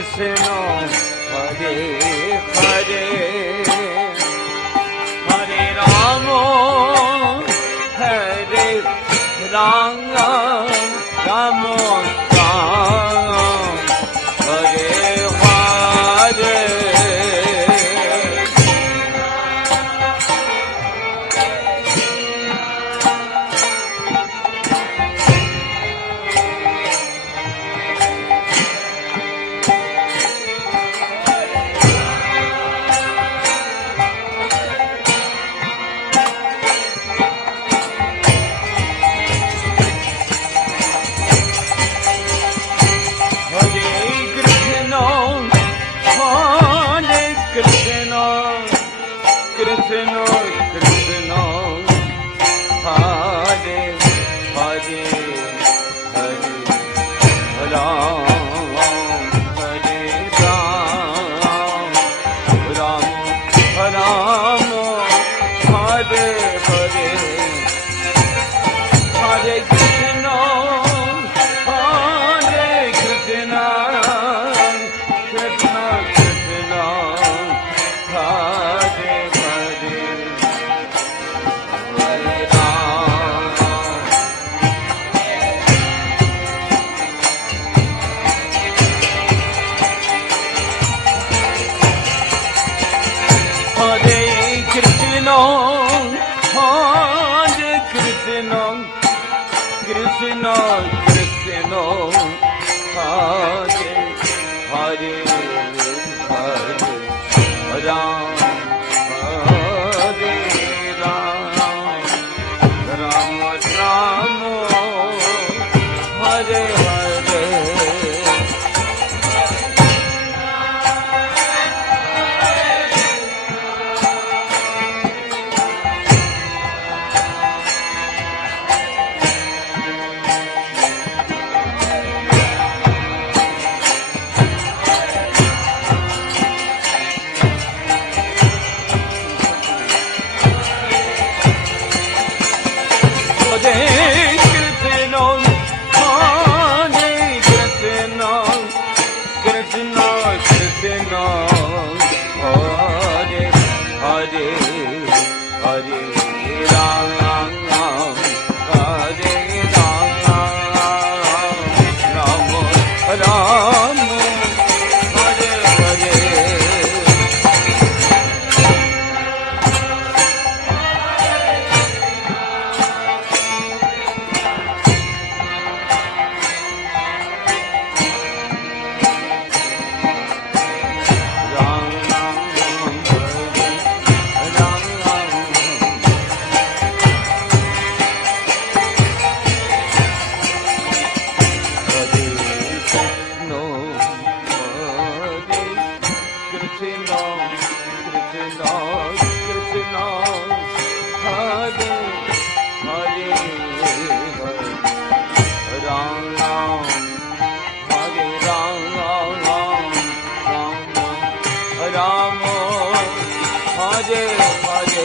Krishna, Hare Hare, Hare Rama, Hare Rama, Rama Rama, Hare Hare. Krishna, Krishna, Hare Hare, Hare Ram, Hare Ram, Ram Ram, Hare Hare, Hare Krishna, Hare Krishna, Krishna Krishna, Hare Krishna, Krishna Krishna, Hare Hare, Hare Ram, Hare Ram, Ram Ram, Hare Hare.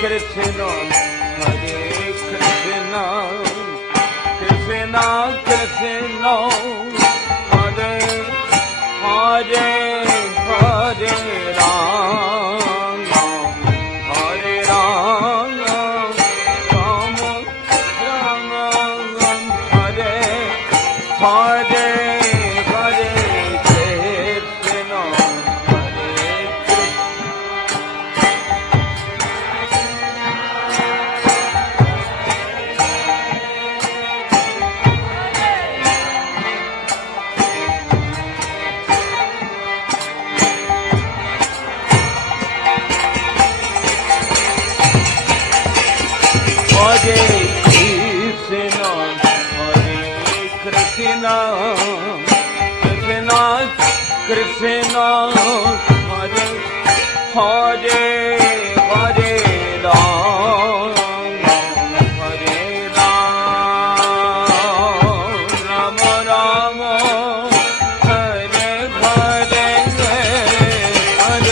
Krishna, Hare Krishna, Krishna Krishna, Hare Hare. Krishna Krishna Krishna Hare Hare Hare Ram Hare Ram Ram Ram Hare Hare Hare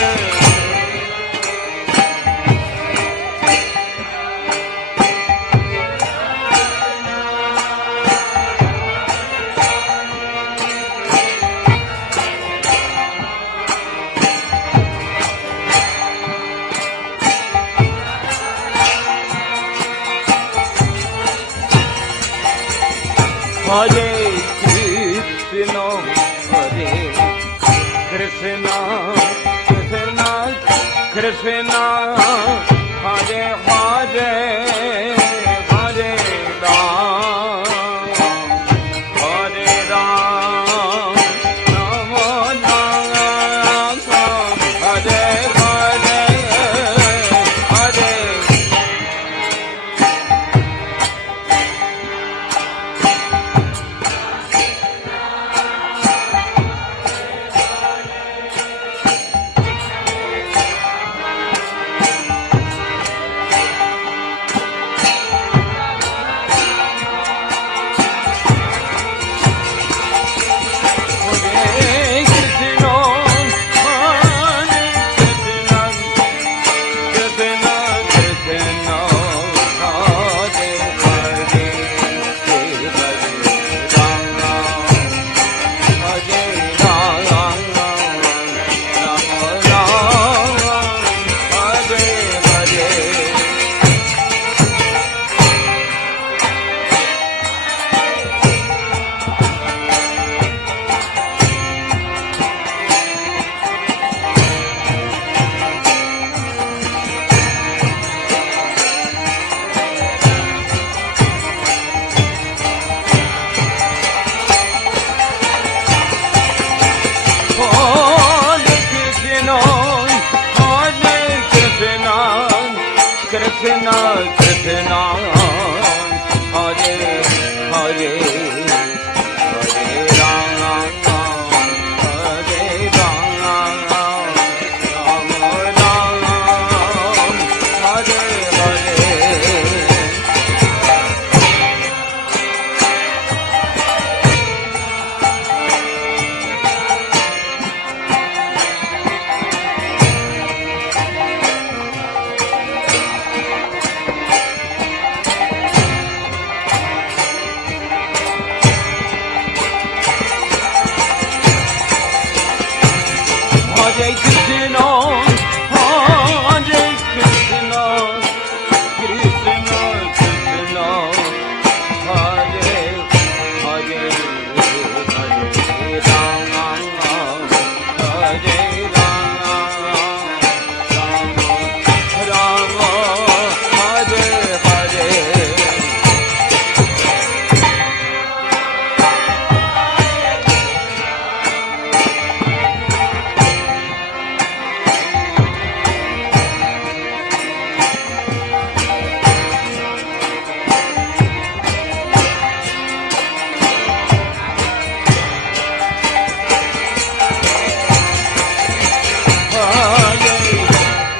Hare Krishna, Hare Krishna, Krishna Krishna, Hare Hare, Hare Ram, Hare Ram, Rama Ram, Hare Hare, Hare Krishna Krishna Hare Hare Hare Rama Hare Rama Rama Rama Hare Hare Hare Krishna, Hare Krishna, Krishna Krishna, Hare Hare, Hare Rama, Hare Rama, Rama Rama, Hare Hare.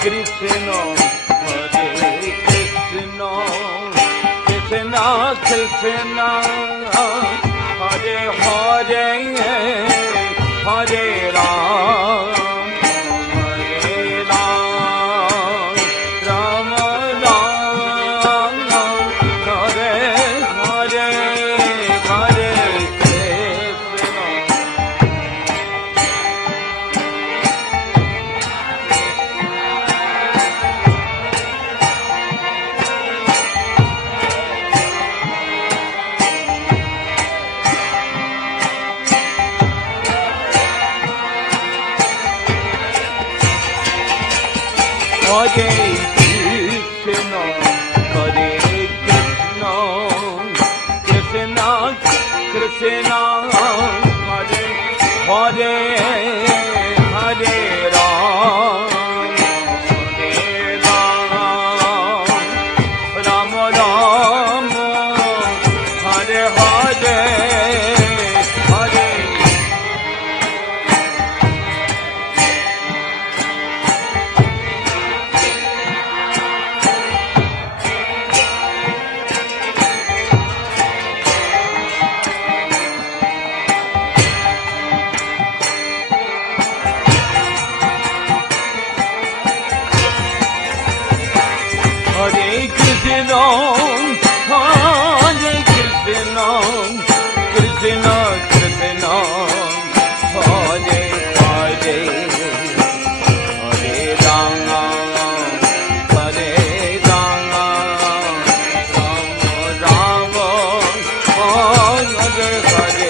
Krishna, Krishna, Krishna, Hare Hare, Hare Ram, Hare Ram, Rama Ram, Hare Hare, Hare Krishna. Hare Krishna, Hare Krishna, Krishna Krishna, Hare Hare, Hare Ram, Hare Ram, Rama Rama, Hare Hare, Krishna, Hare Krishna, Krishna Krishna, Hare Hare, Hare Rama, Hare Rama, Rama Rama, Hare Hare.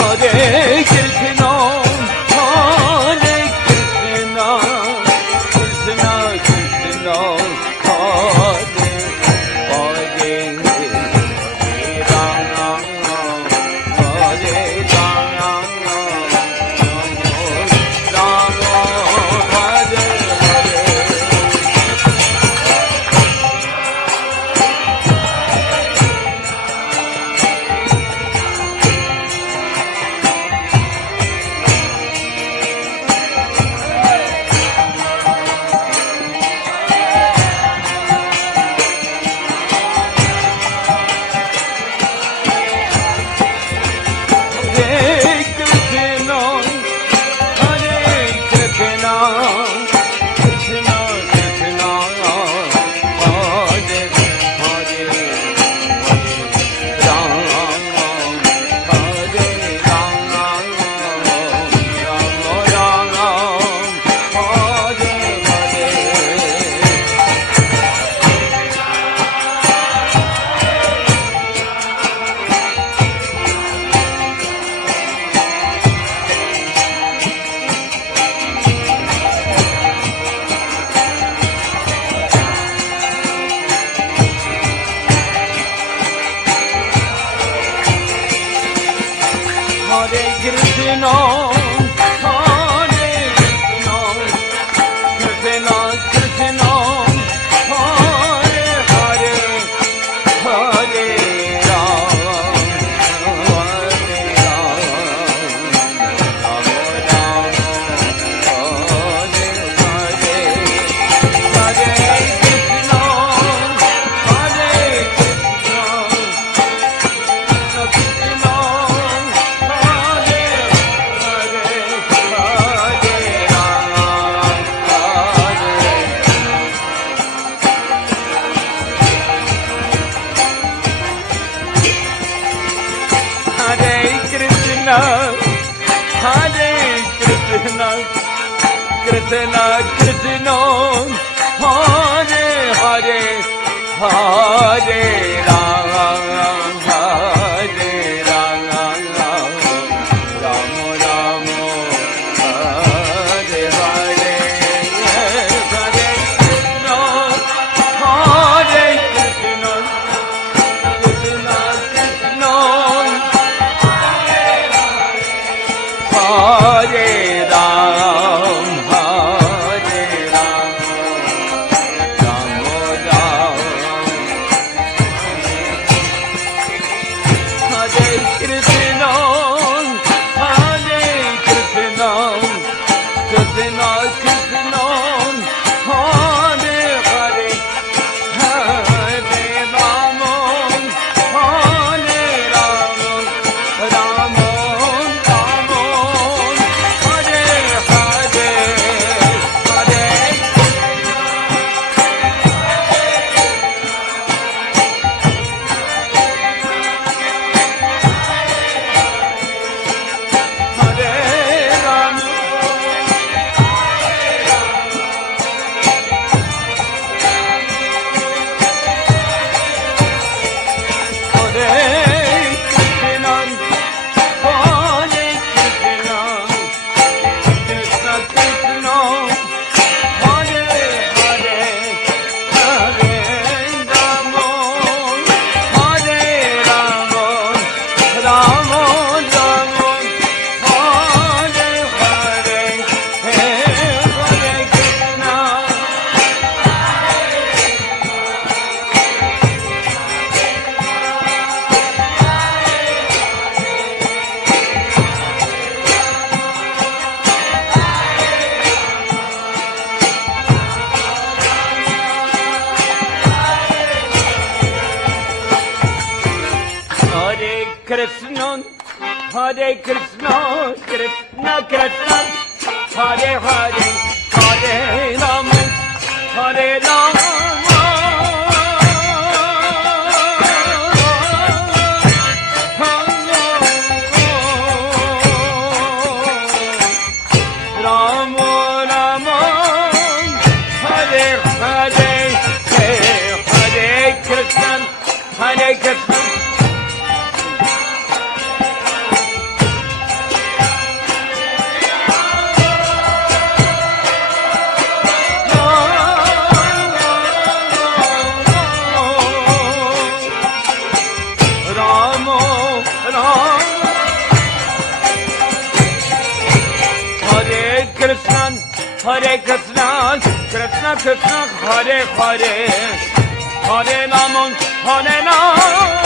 Hare Krishna, Hare Krishna, Krishna Krishna, Hare Hare, Hare Rama, Hare Rama, Rama Hare Hare. Hare Krishna, Hare Krishna, Krishna Krishna, Hare Hare, Rama, Hare Rama, Rama Rama, Hare Hare. Hare Krishna, Hare Krishna, Krishna Krishna, Hare Hare, Hare Rama, Hare Rama, Rama Rama, Hare Hare, Hare Krishna, Hare Krishna, Krishna Hare Hare, Hare Rama, Hare Krishna, Hare Krishna, Krishna Krishna, Hare Hare, Hare Rama, Hare Rama, Rama Rama, Hare Hare, Hare Krishna, Hare Krishna, Krishna Krishna, Hare Ram, Hare Ram, Ram Ram, Hare Krishna, Hare Krishna, Krishna Krishna, Hare Hare, Hare Rama, Hare Rama, Rama Rama, Hare Hare, Hare Hare Rama, Hare Krishna, Hare Krishna, Krishna Krishna, Hare Hare, Hare Rama, Hare Rama, Rama Rama, Hare Hare, Hare Krishna. Hare Krishna, Hare Krishna, Krishna Krishna, Hare Hare, Hare Rama, Hare Rama. Hare Krishna, Rama, Rama, Hare Krishna, Hare Krishna, Krishna Krishna, Hare Hare, Hare Rama, Hare Rama.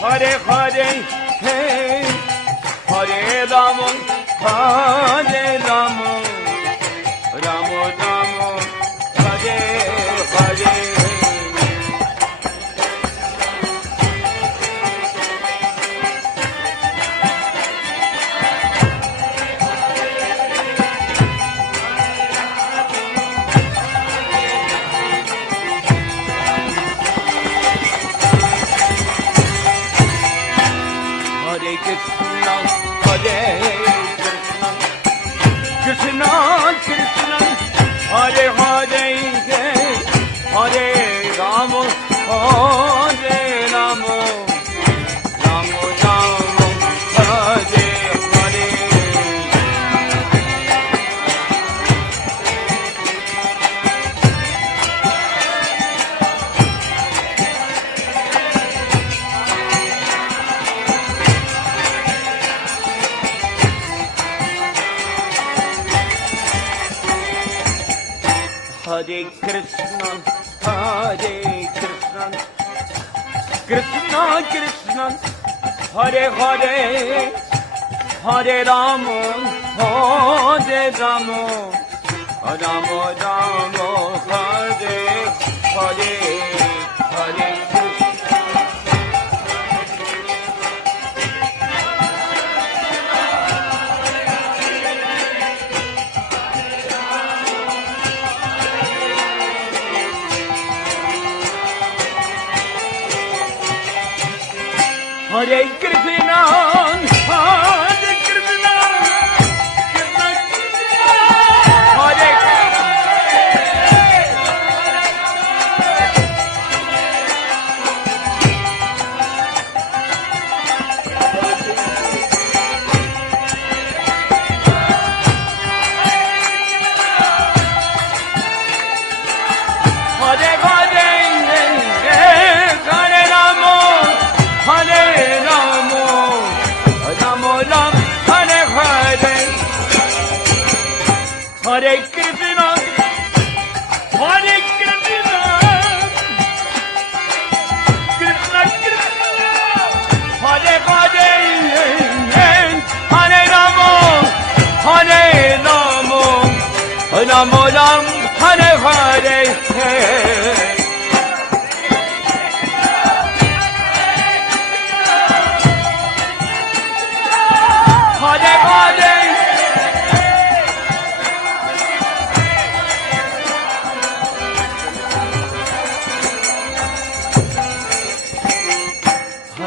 Hare Hare, hey, Hare Rama, Hare Rama, Rama Rama, Hare Hare. Hare Krishna, Hare Krishna, Krishna Krishna, Hare Hare, Hare Rama, Hare Rama, Rama Rama, Hare Hare. Hare Krishna, Hare Krishna, Krishna Krishna, Hare Hare, Hare Rama, Hare Rama, Rama Rama, Hare Hare, Hare Krishna. Hare Krishna, Hare Krishna, Krishna Krishna, Hare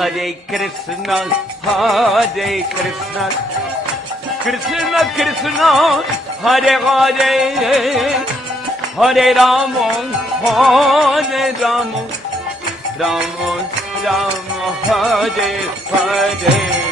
Hare Krishna, Hare Krishna, Krishna Krishna, Hare Hare, Hare Rama, Hare Rama, Rama Rama, Hare Hare.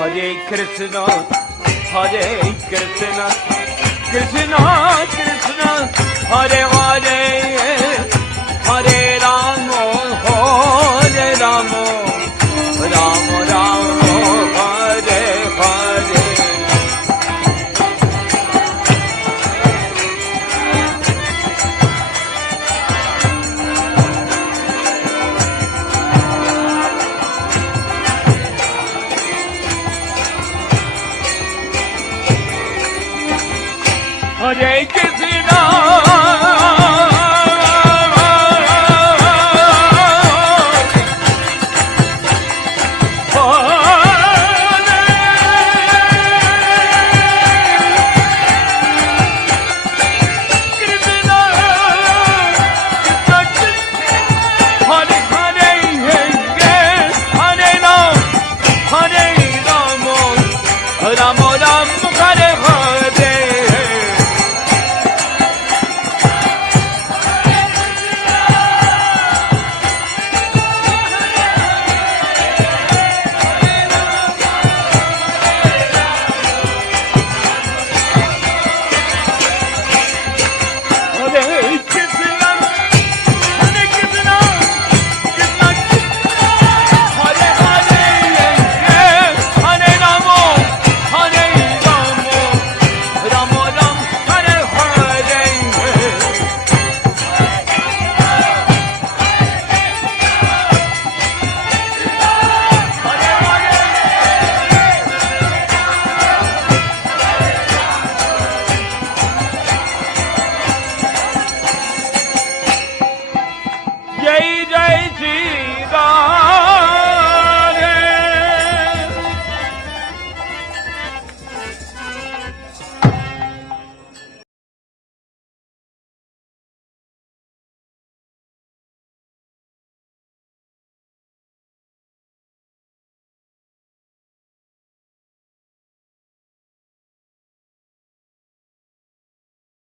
Hare Krishna, Hare Krishna, Krishna Krishna, Hare